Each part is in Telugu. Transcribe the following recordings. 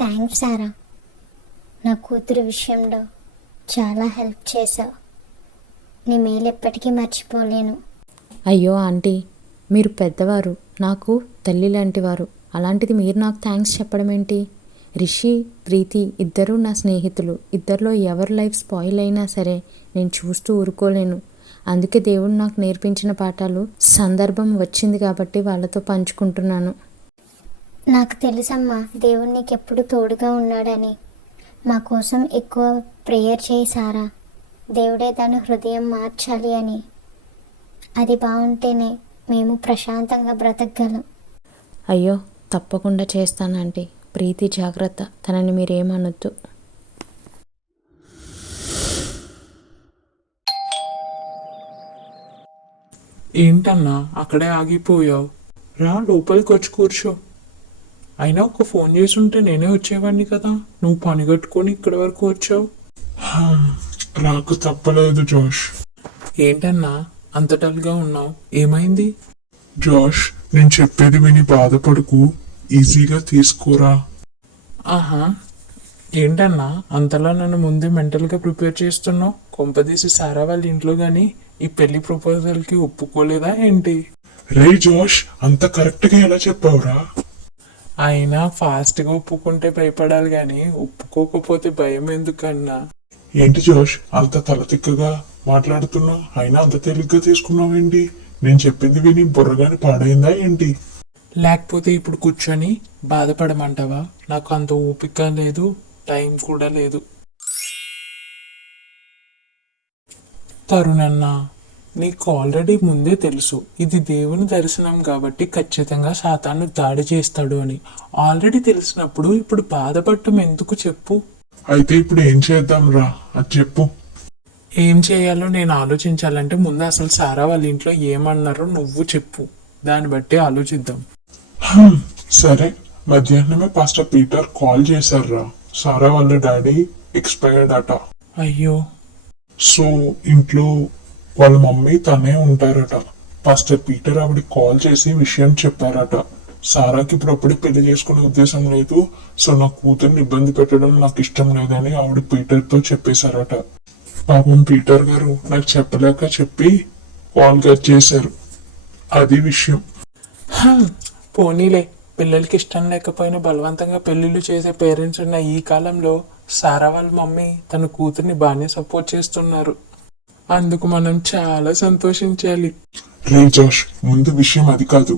థ్యాంక్స్ సారా. నా కూతురు విషయంలో చాలా హెల్ప్ చేశావు. నీ మేలు ఎప్పటికీ మర్చిపోలేను. అయ్యో ఆంటీ, మీరు పెద్దవారు, నాకు తల్లి లాంటివారు. అలాంటిది మీరు నాకు థ్యాంక్స్ చెప్పడం ఏంటి? రిషి, ప్రీతి ఇద్దరూ నా స్నేహితులు. ఇద్దరిలో ఎవరి లైఫ్ స్పాయిల్ అయినా సరే నేను చూస్తూ ఊరుకోలేను. అందుకే దేవుడు నాకు నేర్పించిన పాఠాలు సందర్భం వచ్చింది కాబట్టి వాళ్ళతో పంచుకుంటున్నాను. నాకు తెలుసమ్మా, దేవుడు నీకు ఎప్పుడు తోడుగా ఉన్నాడని. మా కోసం ఎక్కువ ప్రేయర్ చేయి సారా. దేవుడే దాని హృదయం మార్చాలి అని. అది బాగుంటేనే మేము ప్రశాంతంగా బ్రతకగలం. అయ్యో తప్పకుండా చేస్తాను ఆంటీ. ప్రీతి జాగ్రత్త, తనని మీరేమనొద్దు. ఏంటన్నా అక్కడే ఆగిపోయావు? రా లోపలికి వచ్చి కూర్చో. అయినా ఒక ఫోన్ చేసి ఉంటే నేనే వచ్చేవాడిని కదా, నువ్వు పని కట్టుకొని ఇక్కడి వరకు వచ్చావు. నాకు తప్పలేదు జోష్. ఏంటన్నా అంత డల్గా ఉన్నావు, ఏమైంది? జోష్, నేను చెప్పేది విని బాధపడుకు, ఈజీగా తీసుకోరా. ఆహా, ఏంటన్నా అంతలా నన్ను ముందే మెంటల్గా ప్రిపేర్ చేస్తున్నావు? కొంపదీసి సారా వాళ్ళ ఇంట్లో కానీ ఈ పెళ్లి ప్రపోజల్కి ఒప్పుకోలేదా ఏంటి? రే జోష్, అంత కరెక్ట్గా ఎలా చెప్పావురా? అయినా ఫాస్ట్గా ఒప్పుకుంటే భయపడాలి కానీ ఒప్పుకోకపోతే భయం ఎందుకన్నా? ఏంటి జోష్, అంత తలతిక్కగా మాట్లాడుతున్నావు? అయినా అంత తేలిగ్గా తీసుకున్నావేంటి? నేను చెప్పింది విని బుర్రగాని పాడైందా ఏంటి? లేకపోతే ఇప్పుడు కూర్చొని బాధపడమంటావా? నాకు అంత ఓపిక లేదు, టైం కూడా లేదు. తరుణన్న, నీకు ఆల్రెడీ ముందే తెలుసు ఇది దేవుని దర్శనం కాబట్టి ఖచ్చితంగా సాతాను దాడి చేస్తాడు అని. ఆల్రెడీ తెలిసినప్పుడు ఇప్పుడు బాధపడటం ఎందుకు చెప్పు? అయితే ఇప్పుడు ఏం చేద్దాం రా, అది చెప్పు. ఏం చేయాలో నేను ఆలోచించాలంటే ముందు అసలు సారా వాళ్ళ ఇంట్లో ఏమన్నారో నువ్వు చెప్పు, దాన్ని బట్టి ఆలోచిద్దాం. సరే, మధ్యాహ్నమే పాస్టర్ పీటర్ కాల్ చేశారా. సారా వాళ్ళ డాడీ ఎక్స్పైర్డ్ అట. అయ్యో. సో ఇంట్లో వాళ్ళ మమ్మీ తనే ఉంటారట. పాస్టర్ పీటర్ ఆవిడ కాల్ చేసి విషయం చెప్పారట. సారాకి ఇప్పుడు అప్పుడే పెళ్లి చేసుకునే ఉద్దేశం లేదు, సో నా కూతుర్ని ఇబ్బంది పెట్టడం నాకు ఇష్టం లేదని ఆవిడ పీటర్తో చెప్పేశారట. పాపం పీటర్ గారు నాకు చెప్పలేక చెప్పి కాల్ కట్ చేశారు. అది విషయం. పోనీలే, పిల్లలకి ఇష్టం లేకపోయినా బలవంతంగా పెళ్లిళ్ళు చేసే పేరెంట్స్ ఉన్న ఈ కాలంలో సారా వాళ్ళ మమ్మీ తన కూతుర్ని బాగానే సపోర్ట్ చేస్తున్నారు. అందుకు మనం చాలా సంతోషించాలి. రే జోష్, ముందు విషయం అది కాదు.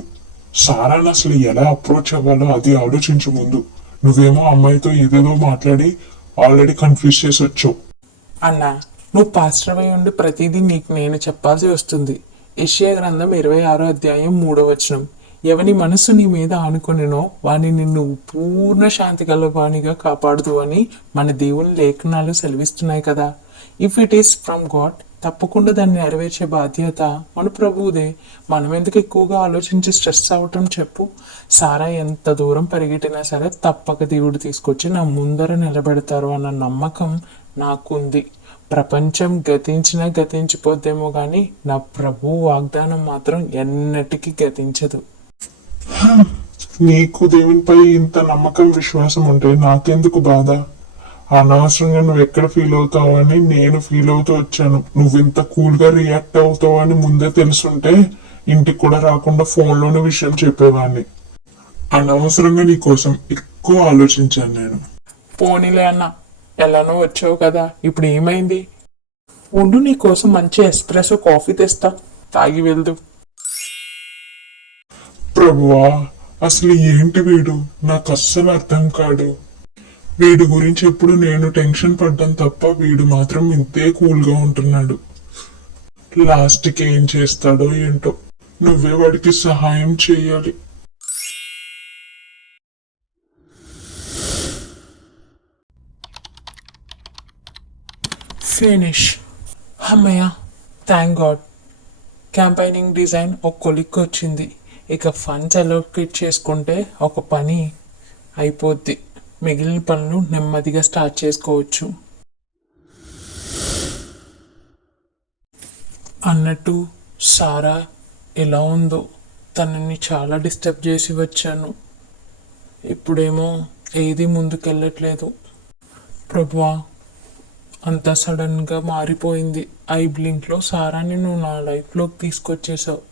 సారాని అసలు ఎలా అప్రోచ్ అవ్వాలో అది ఆలోచించు ముందు. నువ్వేమో అమ్మాయితో ఏదేదో మాట్లాడి ఆల్రెడీ కన్ఫ్యూజ్ చేసి వచ్చావు. అన్నా, నువ్వు పాస్టర్ అయి ఉండి ప్రతిదీ నీకు నేను చెప్పాల్సి వస్తుంది. యెషయా గ్రంథం 26వ అధ్యాయం 3వ వచనం, ఎవని మనసు నీ మీద ఆనుకొనినో వాని నిన్ను పూర్ణ శాంతి గల వానిగా కాపాడుదు అని మన దేవుని లేఖనాలు సెలవిస్తున్నాయి కదా. If it is from God, తప్పకుండా దాన్ని నెరవేర్చే బాధ్యత మన ప్రభువుదే. మనం ఎందుకు ఎక్కువగా ఆలోచించి స్ట్రెస్ అవ్వటం చెప్పు? సారా ఎంత దూరం పరిగెట్టినా సరే తప్పక దేవుడు తీసుకొచ్చి నా ముందర నిలబెడతారు అన్న నమ్మకం నాకుంది. ప్రపంచం గతించినా గతించిపోద్దేమో కానీ నా ప్రభు వాగ్దానం మాత్రం ఎన్నటికీ గతించదు. నీకు దేవునిపై ఇంత నమ్మకం విశ్వాసం ఉంటే నాకెందుకు బాధ? అనవసరంగా నువ్వు ఎక్కడ ఫీల్ అవుతావు అని నేను ఫీల్ అవుతూ వచ్చాను. నువ్వు ఇంత కూల్ గా రియాక్ట్ అవుతావు అని ముందే తెలుసుంటే ఇంటికి కూడా రాకుండా ఫోన్లోనే విషయం చెప్పేవాడిని. అనవసరంగా నీ కోసం ఎక్కువ ఆలోచించాను నేను. పోనీలే అన్న, ఎలానో వచ్చావు కదా, ఇప్పుడు ఏమైంది? ఉండు, నీ కోసం మంచి ఎస్ప్రెసో కాఫీ తెస్తా, తాగి వెళ్దు. ప్రభువా, అసలు ఏంటి వీడు? నాకు అస్సలు అర్థం కాడు. వీడి గురించి ఎప్పుడు నేను టెన్షన్ పడ్డాను తప్ప వీడు మాత్రం ఇంతే కూల్ గా ఉంటున్నాడు. లాస్ట్కి ఏం చేస్తాడో ఏంటో. నువ్వే వాడికి సహాయం చేయాలి. ఫినిష్. అమ్మయ్య, థ్యాంక్ గాడ్. క్యాంపైనింగ్ డిజైన్ ఒక కొలిక్కి వచ్చింది. ఇక ఫండ్స్ అలోకేట్ చేసుకుంటే ఒక పని అయిపోద్ది. మిగిలిన పనులు నెమ్మదిగా స్టార్ట్ చేసుకోవచ్చు. అన్నట్టు సారా ఎలా ఉందో, తనని చాలా డిస్టర్బ్ చేసి వచ్చాను. ఇప్పుడేమో ఏది ముందుకెళ్ళట్లేదు. ప్రభువా, అంత సడన్గా మారిపోయింది. ఐ బ్లింక్లో సారాన్ని నువ్వు నా లైఫ్లోకి తీసుకొచ్చేసావు.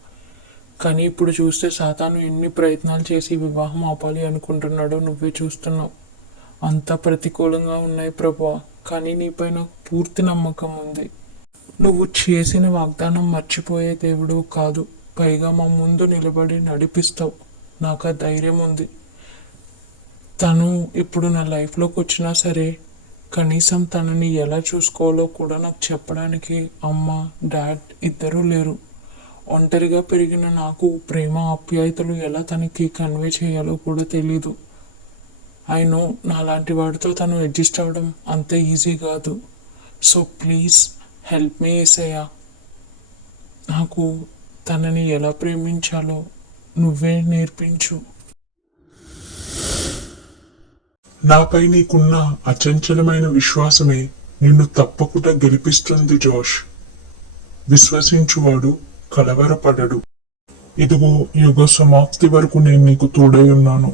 కానీ ఇప్పుడు చూస్తే సాతాను ఎన్ని ప్రయత్నాలు చేసి వివాహం ఆపాలి అనుకుంటున్నాడో నువ్వే చూస్తున్నావు. అంతా ప్రతికూలంగా ఉన్నాయి ప్రభువా, కానీ నీపై నాకు పూర్తి నమ్మకం ఉంది. నువ్వు చేసిన వాగ్దానం మర్చిపోయే దేవుడు కాదు, పైగా మా ముందు నిలబడి నడిపిస్తావు. నాకు ఆ ధైర్యం ఉంది. తను ఇప్పుడు నా లైఫ్లోకి వచ్చినా సరే కనీసం తనని ఎలా చూసుకోవాలో కూడా నాకు చెప్పడానికి అమ్మ, డాడ్ ఇద్దరూ లేరు. ఒంటరిగా పెరిగిన నాకు ప్రేమ ఆప్యాయతలు ఎలా తనకి కన్వే చేయాలో కూడా తెలీదు. నో నాలాంటి వాడితో తను అడ్జస్ట్ అవ్వడం అంత ఈజీ కాదు. సో ప్లీజ్ హెల్ప్ మీ యేసయ్యా. నాకు తనని ఎలా ప్రేమించాలో నువ్వే నేర్పించు. నాపై నీకున్న అచంచలమైన విశ్వాసమే నిన్ను తప్పకుండా గెలిపిస్తుంది జోష్. విశ్వసించువాడు కలవరపడడు. ఇదిగో యుగ సమాప్తి వరకు నేను నీకు తోడై ఉన్నాను.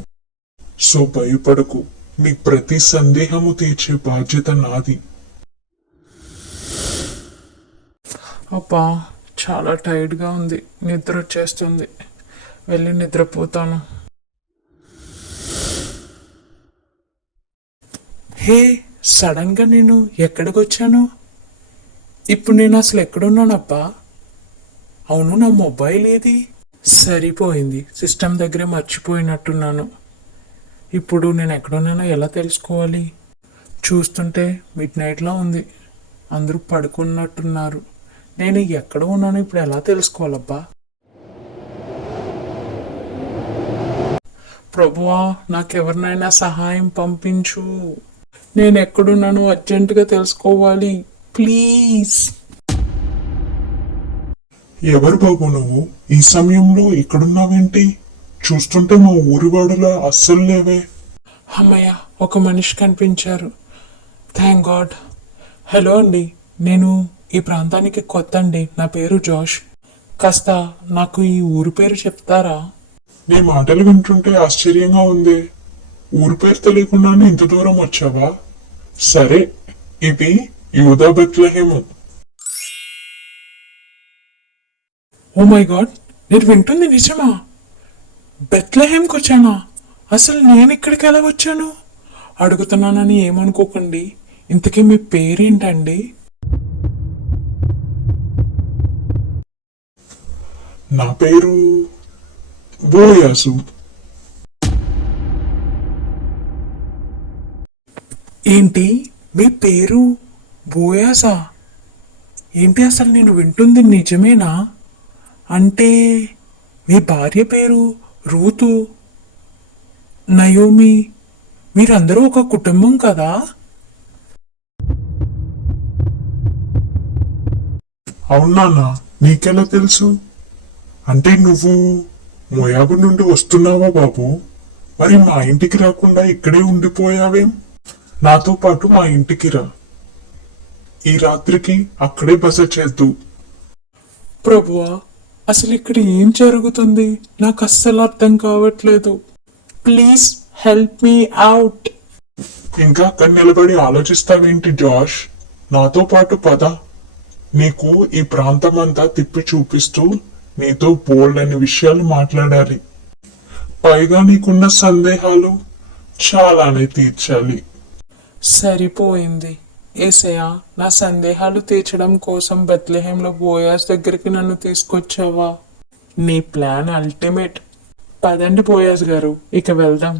సో భయపడకు. నీ ప్రతి సందేహము తీర్చే బాధ్యత నాది. అబ్బా, చాలా టైర్డ్గా ఉంది, నిద్ర వచ్చేస్తుంది. వెళ్ళి నిద్రపోతాను. హే, సడన్గా నేను ఎక్కడికి వచ్చాను? ఇప్పుడు నేను అసలు ఎక్కడున్నానబ్బా? అవును, నా మొబైల్ ఏది? సరిపోయింది, సిస్టమ్ దగ్గరే మర్చిపోయినట్టున్నాను. ఇప్పుడు నేను ఎక్కడున్నానో ఎలా తెలుసుకోవాలి? చూస్తుంటే మిడ్ నైట్లా ఉంది, అందరూ పడుకున్నట్టున్నారు. నేను ఎక్కడ ఉన్నానో ఇప్పుడు ఎలా తెలుసుకోవాలబ్బా? ప్రభువా, నాకెవరినైనా సహాయం పంపించు. నేను ఎక్కడున్నానో అర్జెంటుగా తెలుసుకోవాలి, ప్లీజ్. ఎవరు బాబు నువ్వు? ఈ సమయంలో ఇక్కడున్నావేంటి? చూస్తుంటే మా ఊరివాడలా అస్సలు లేవే. అమ్మయ్య, ఒక మనిషి కనిపించారు. Thank God. హలో అండి, నేను ఈ ప్రాంతానికి కొత్త అండి. నా పేరు జోష్. కాస్త నాకు ఈ ఊరి పేరు చెప్తారా? నీ మాటలు వింటుంటే ఆశ్చర్యంగా ఉంది. ఊరి పేరు తెలియకుండానే ఇంత దూరం వచ్చావా? సరే, ఇది యూదా బెత్లెహేము. ఓ మై గాడ్, నేను వింటుంది నిజమా? బెత్లెహేమ్కి వచ్చానా? అసలు నేను ఇక్కడికి ఎలా వచ్చాను? అడుగుతున్నానని ఏమనుకోకండి. ఇంతకీ మీ పేరేంటండి? నా పేరు బోయాసు. ఏంటి, మీ పేరు బోయాసా? ఏంటి, అసలు నేను వింటుంది నిజమేనా? అంటే మీ భార్య పేరు రూతు, నయోమి, మీరందరూ ఒక కుటుంబం కదా? అవునా? నీకెలా తెలుసు? అంటే నువ్వు మోయాబు నుండి వస్తున్నావా బాబు? మరి మా ఇంటికి రాకుండా ఇక్కడే ఉండిపోయావేం? నాతో పాటు మా ఇంటికి రా. ఈ రాత్రికి అక్కడే బస చేద్దు. ప్రభువా, అసలు ఇక్కడ ఏం జరుగుతుంది? నాకు అస్సలు అర్థం కావట్లేదు. Please help me out. ఇంకా అక్కడ నిలబడి ఆలోచిస్తావేంటి జోష్? నాతో పాటు పద. నీకు ఈ ప్రాంతం అంతా తిప్పి చూపిస్తూ నీతో బోల్డ్ అనే విషయాలు మాట్లాడాలి. పైగా నీకున్న సందేహాలు చాలానే తీర్చాలి. సరిపోయింది. యేసయ్యా, నా సందేహాలు తీర్చడం కోసం బెత్లెహేంలో బోయాస్ దగ్గరికి నన్ను తీసుకొచ్చావా? నీ ప్లాన్ అల్టిమేట్. పదండి బోయాస్ గారు, ఇక వెళ్దాం.